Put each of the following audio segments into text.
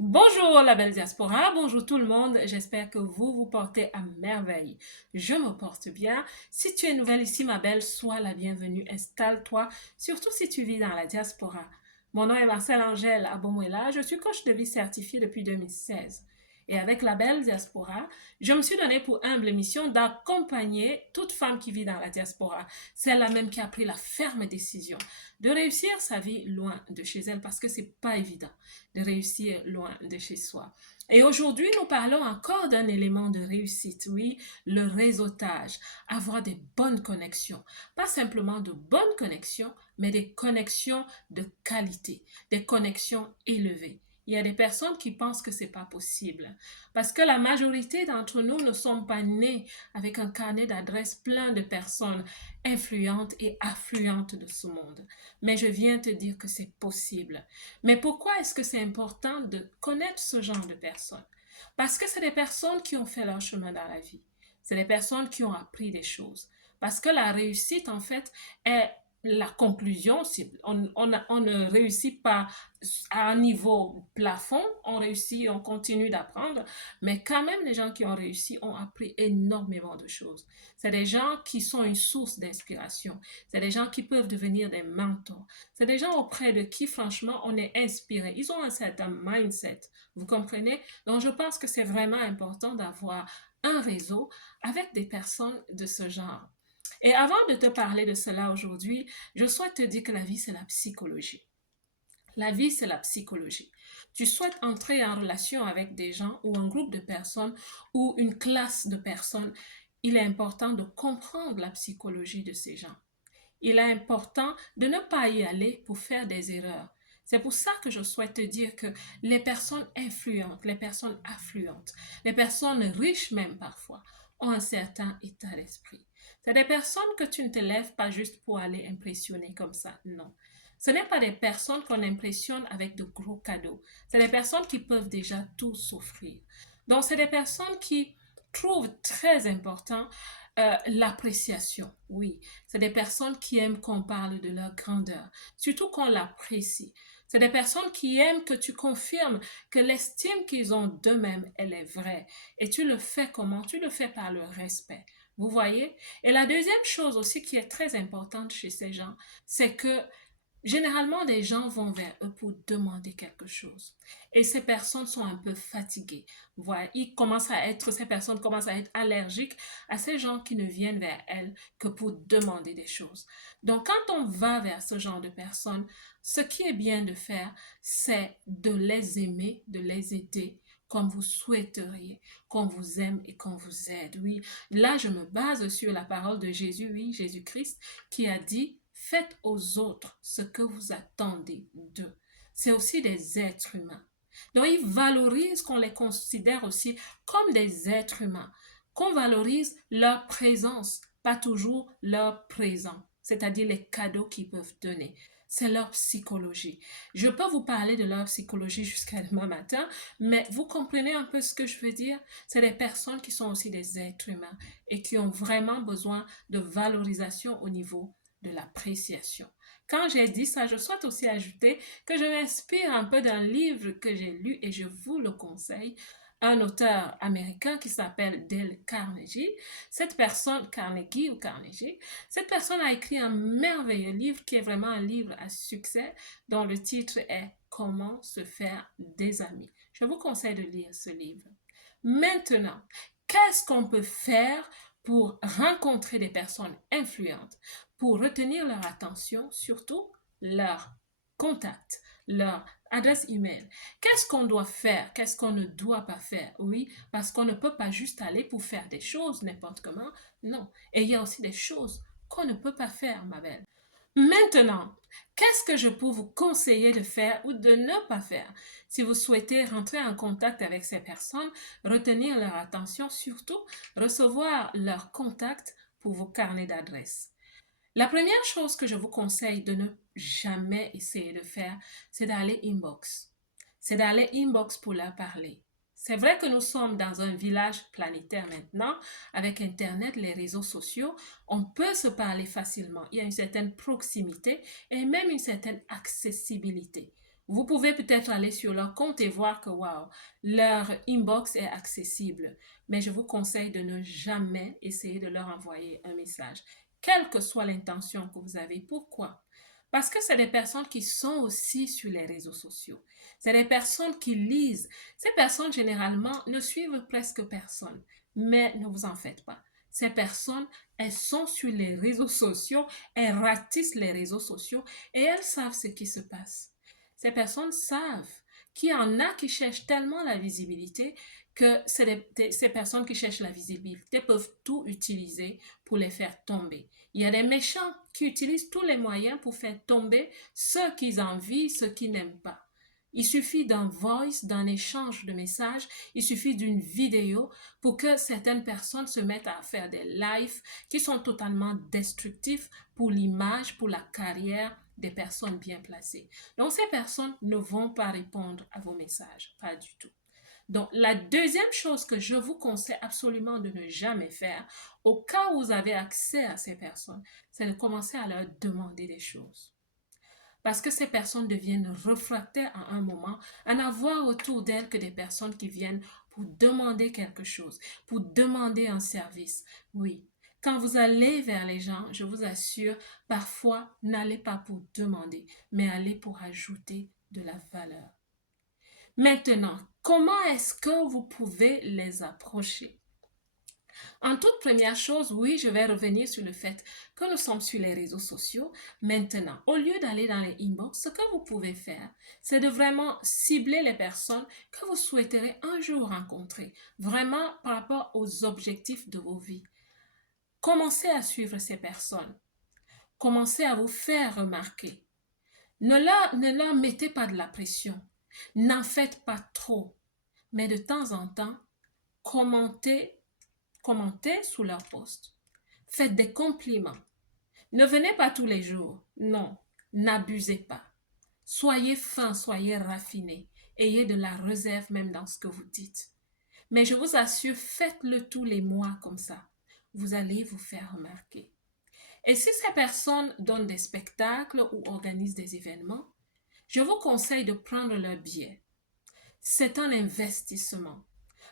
Bonjour la belle diaspora, bonjour tout le monde, j'espère que vous vous portez à merveille. Je me porte bien. Si tu es nouvelle ici, ma belle, sois la bienvenue, installe-toi, surtout si tu vis dans la diaspora. Mon nom est Marcel Angèle Abomuela, je suis coach de vie certifié depuis 2016. Et avec la belle diaspora, je me suis donné pour humble mission d'accompagner toute femme qui vit dans la diaspora, celle-là même qui a pris la ferme décision de réussir sa vie loin de chez elle parce que c'est pas évident de réussir loin de chez soi. Et aujourd'hui, nous parlons encore d'un élément de réussite, oui, le réseautage, avoir des bonnes connexions. Pas simplement de bonnes connexions, mais des connexions de qualité, des connexions élevées. Il y a des personnes qui pensent que c'est pas possible parce que la majorité d'entre nous ne sommes pas nés avec un carnet d'adresses plein de personnes influentes et affluentes de ce monde. Mais je viens te dire que c'est possible. Mais pourquoi est-ce que c'est important de connaître ce genre de personnes? Parce que c'est des personnes qui ont fait leur chemin dans la vie. C'est des personnes qui ont appris des choses. Parce que la réussite, en fait, est la conclusion. On ne réussit pas à un niveau plafond, on réussit, on continue d'apprendre, mais quand même, les gens qui ont réussi ont appris énormément de choses. C'est des gens qui sont une source d'inspiration. C'est des gens qui peuvent devenir des mentors. C'est des gens auprès de qui, franchement, on est inspiré. Ils ont un certain mindset. Vous comprenez? Donc, je pense que c'est vraiment important d'avoir un réseau avec des personnes de ce genre. Et avant de te parler de cela aujourd'hui, je souhaite te dire que la vie, c'est la psychologie. La vie, c'est la psychologie. Tu souhaites entrer en relation avec des gens ou un groupe de personnes ou une classe de personnes, il est important de comprendre la psychologie de ces gens. Il est important de ne pas y aller pour faire des erreurs. C'est pour ça que je souhaite te dire que les personnes influentes, les personnes affluentes, les personnes riches même parfois, ont un certain état d'esprit. C'est des personnes que tu ne te lèves pas juste pour aller impressionner comme ça, non. Ce n'est pas des personnes qu'on impressionne avec de gros cadeaux. C'est des personnes qui peuvent déjà tout s'offrir. Donc, c'est des personnes qui trouvent très important l'appréciation. Oui, c'est des personnes qui aiment qu'on parle de leur grandeur, surtout qu'on l'apprécie. C'est des personnes qui aiment que tu confirmes que l'estime qu'ils ont d'eux-mêmes, elle est vraie. Et tu le fais comment? Tu le fais par le respect. Vous voyez? Et la deuxième chose aussi qui est très importante chez ces gens, c'est que généralement, des gens vont vers eux pour demander quelque chose. Et ces personnes sont un peu fatiguées. Voilà, ces personnes commencent à être allergiques à ces gens qui ne viennent vers elles que pour demander des choses. Donc, quand on va vers ce genre de personnes, ce qui est bien de faire, c'est de les aimer, de les aider comme vous souhaiteriez, qu'on vous aime et qu'on vous aide. Oui, là, je me base sur la parole de Jésus, oui, Jésus-Christ, qui a dit faites aux autres ce que vous attendez d'eux. C'est aussi des êtres humains. Donc, ils valorisent qu'on les considère aussi comme des êtres humains, qu'on valorise leur présence, pas toujours leur présent, c'est-à-dire les cadeaux qu'ils peuvent donner. C'est leur psychologie. Je peux vous parler de leur psychologie jusqu'à demain matin, mais vous comprenez un peu ce que je veux dire? C'est des personnes qui sont aussi des êtres humains et qui ont vraiment besoin de valorisation au niveau de l'appréciation. Quand j'ai dit ça, je souhaite aussi ajouter que je m'inspire un peu d'un livre que j'ai lu et je vous le conseille, un auteur américain qui s'appelle Dale Carnegie. Cette personne, Carnegie ou Carnegie, cette personne a écrit un merveilleux livre qui est vraiment un livre à succès dont le titre est Comment se faire des amis. Je vous conseille de lire ce livre. Maintenant, qu'est-ce qu'on peut faire pour rencontrer des personnes influentes, pour retenir leur attention, surtout leur contact, leur adresse email? Qu'est-ce qu'on doit faire? Qu'est-ce qu'on ne doit pas faire? Oui, parce qu'on ne peut pas juste aller pour faire des choses n'importe comment. Non. Et il y a aussi des choses qu'on ne peut pas faire, ma belle. Maintenant, qu'est-ce que je peux vous conseiller de faire ou de ne pas faire si vous souhaitez rentrer en contact avec ces personnes, retenir leur attention, surtout recevoir leur contact pour vos carnets d'adresses? La première chose que je vous conseille de ne jamais essayer de faire, c'est d'aller inbox. C'est d'aller inbox pour leur parler. C'est vrai que nous sommes dans un village planétaire maintenant, avec Internet, les réseaux sociaux, on peut se parler facilement. Il y a une certaine proximité et même une certaine accessibilité. Vous pouvez peut-être aller sur leur compte et voir que, wow, leur inbox est accessible. Mais je vous conseille de ne jamais essayer de leur envoyer un message, quelle que soit l'intention que vous avez. Pourquoi? Parce que c'est des personnes qui sont aussi sur les réseaux sociaux. C'est des personnes qui lisent. Ces personnes, généralement, ne suivent presque personne. Mais ne vous en faites pas. Ces personnes, elles sont sur les réseaux sociaux, elles ratissent les réseaux sociaux et elles savent ce qui se passe. Ces personnes savent qu'il y en a qui cherchent tellement la visibilité que ces personnes qui cherchent la visibilité peuvent tout utiliser pour les faire tomber. Il y a des méchants qui utilisent tous les moyens pour faire tomber ceux qu'ils envient, ceux qu'ils n'aiment pas. Il suffit d'un voice, d'un échange de messages, il suffit d'une vidéo pour que certaines personnes se mettent à faire des lives qui sont totalement destructifs pour l'image, pour la carrière des personnes bien placées. Donc, ces personnes ne vont pas répondre à vos messages, pas du tout. Donc, la deuxième chose que je vous conseille absolument de ne jamais faire, au cas où vous avez accès à ces personnes, c'est de commencer à leur demander des choses. Parce que ces personnes deviennent réfractaires à un moment, à n'avoir autour d'elles que des personnes qui viennent pour demander quelque chose, pour demander un service. Oui, quand vous allez vers les gens, je vous assure, parfois, n'allez pas pour demander, mais allez pour ajouter de la valeur. Maintenant, comment est-ce que vous pouvez les approcher? En toute première chose, oui, je vais revenir sur le fait que nous sommes sur les réseaux sociaux. Maintenant, au lieu d'aller dans les inbox, ce que vous pouvez faire, c'est de vraiment cibler les personnes que vous souhaiterez un jour rencontrer, vraiment par rapport aux objectifs de vos vies. Commencez à suivre ces personnes. Commencez à vous faire remarquer. Ne leur mettez pas de la pression. N'en faites pas trop. Mais de temps en temps, commentez sous leur post. Faites des compliments. Ne venez pas tous les jours. Non, n'abusez pas. Soyez fin, soyez raffiné. Ayez de la réserve même dans ce que vous dites. Mais je vous assure, faites-le tous les mois comme ça. Vous allez vous faire remarquer. Et si ces personnes donnent des spectacles ou organisent des événements, je vous conseille de prendre leur billet. C'est un investissement.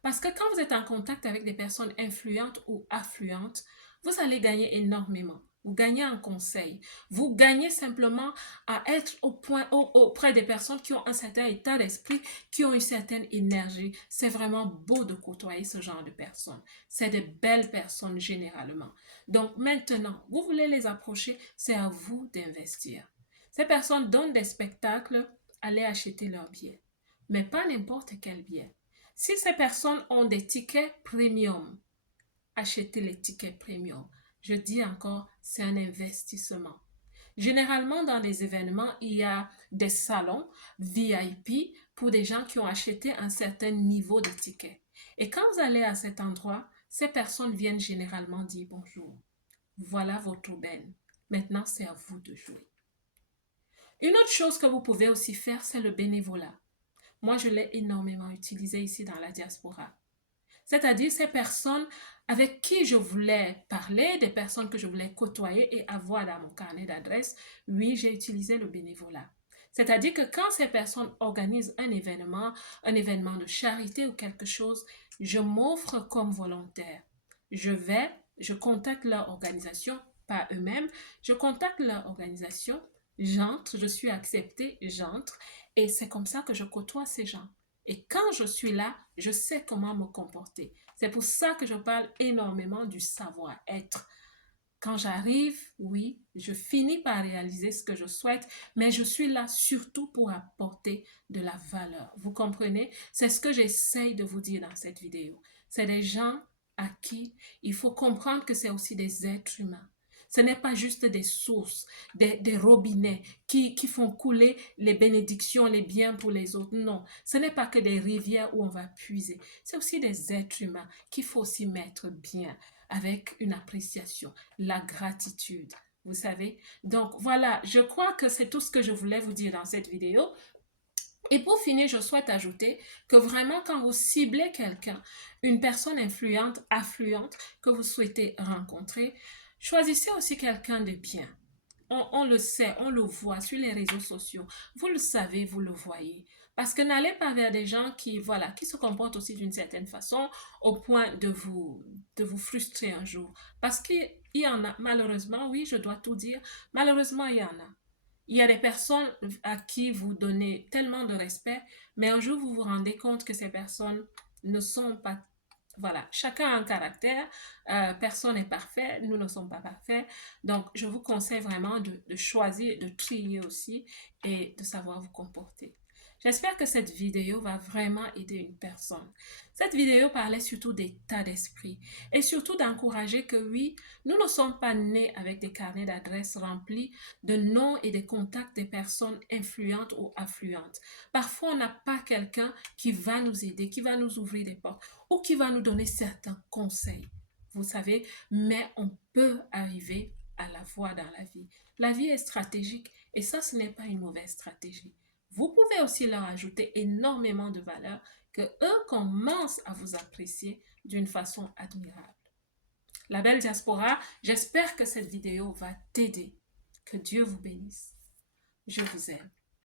Parce que quand vous êtes en contact avec des personnes influentes ou affluentes, vous allez gagner énormément. Vous gagnez en conseil. Vous gagnez simplement à être auprès des personnes qui ont un certain état d'esprit, qui ont une certaine énergie. C'est vraiment beau de côtoyer ce genre de personnes. C'est de belles personnes généralement. Donc maintenant, vous voulez les approcher, c'est à vous d'investir. Ces personnes donnent des spectacles, allez acheter leurs billets. Mais pas n'importe quel billet. Si ces personnes ont des tickets premium, achetez les tickets premium. Je dis encore, c'est un investissement. Généralement, dans les événements, il y a des salons VIP pour des gens qui ont acheté un certain niveau de tickets. Et quand vous allez à cet endroit, ces personnes viennent généralement dire bonjour. Voilà votre aubaine. Maintenant, c'est à vous de jouer. Une autre chose que vous pouvez aussi faire, c'est le bénévolat. Moi, je l'ai énormément utilisé ici dans la diaspora. C'est-à-dire ces personnes avec qui je voulais parler, des personnes que je voulais côtoyer et avoir dans mon carnet d'adresses. Oui, j'ai utilisé le bénévolat. C'est-à-dire que quand ces personnes organisent un événement de charité ou quelque chose, je m'offre comme volontaire. Je contacte leur organisation, pas eux-mêmes, je contacte leur organisation, j'entre, je suis acceptée, j'entre et c'est comme ça que je côtoie ces gens. Et quand je suis là, je sais comment me comporter. C'est pour ça que je parle énormément du savoir-être. Quand j'arrive, oui, je finis par réaliser ce que je souhaite, mais je suis là surtout pour apporter de la valeur. Vous comprenez? C'est ce que j'essaye de vous dire dans cette vidéo. C'est des gens à qui il faut comprendre que c'est aussi des êtres humains. Ce n'est pas juste des sources, des robinets qui font couler les bénédictions, les biens pour les autres. Non, ce n'est pas que des rivières où on va puiser. C'est aussi des êtres humains qu'il faut aussi mettre bien avec une appréciation, la gratitude. Vous savez? Donc voilà, je crois que c'est tout ce que je voulais vous dire dans cette vidéo. Et pour finir, je souhaite ajouter que vraiment quand vous ciblez quelqu'un, une personne influente, affluente que vous souhaitez rencontrer, choisissez aussi quelqu'un de bien. on le sait, on le voit sur les réseaux sociaux. Vous le savez, vous le voyez. Parce que n'allez pas vers des gens qui, voilà, qui se comportent aussi d'une certaine façon au point de vous frustrer un jour. Parce qu'il y en a, malheureusement, oui, je dois tout dire, malheureusement, il y en a. Il y a des personnes à qui vous donnez tellement de respect, mais un jour vous vous rendez compte que ces personnes ne sont pas... Voilà, chacun a un caractère, personne n'est parfait, nous ne sommes pas parfaits. Donc, je vous conseille vraiment de choisir, de trier aussi et de savoir vous comporter. J'espère que cette vidéo va vraiment aider une personne. Cette vidéo parlait surtout d'état d'esprit et surtout d'encourager que oui, nous ne sommes pas nés avec des carnets d'adresses remplis de noms et de contacts des personnes influentes ou affluentes. Parfois, on n'a pas quelqu'un qui va nous aider, qui va nous ouvrir des portes ou qui va nous donner certains conseils. Vous savez, mais on peut arriver à la voir dans la vie. La vie est stratégique et ça, ce n'est pas une mauvaise stratégie. Vous pouvez aussi leur ajouter énormément de valeur que eux commencent à vous apprécier d'une façon admirable. La belle diaspora, j'espère que cette vidéo va t'aider. Que Dieu vous bénisse. Je vous aime.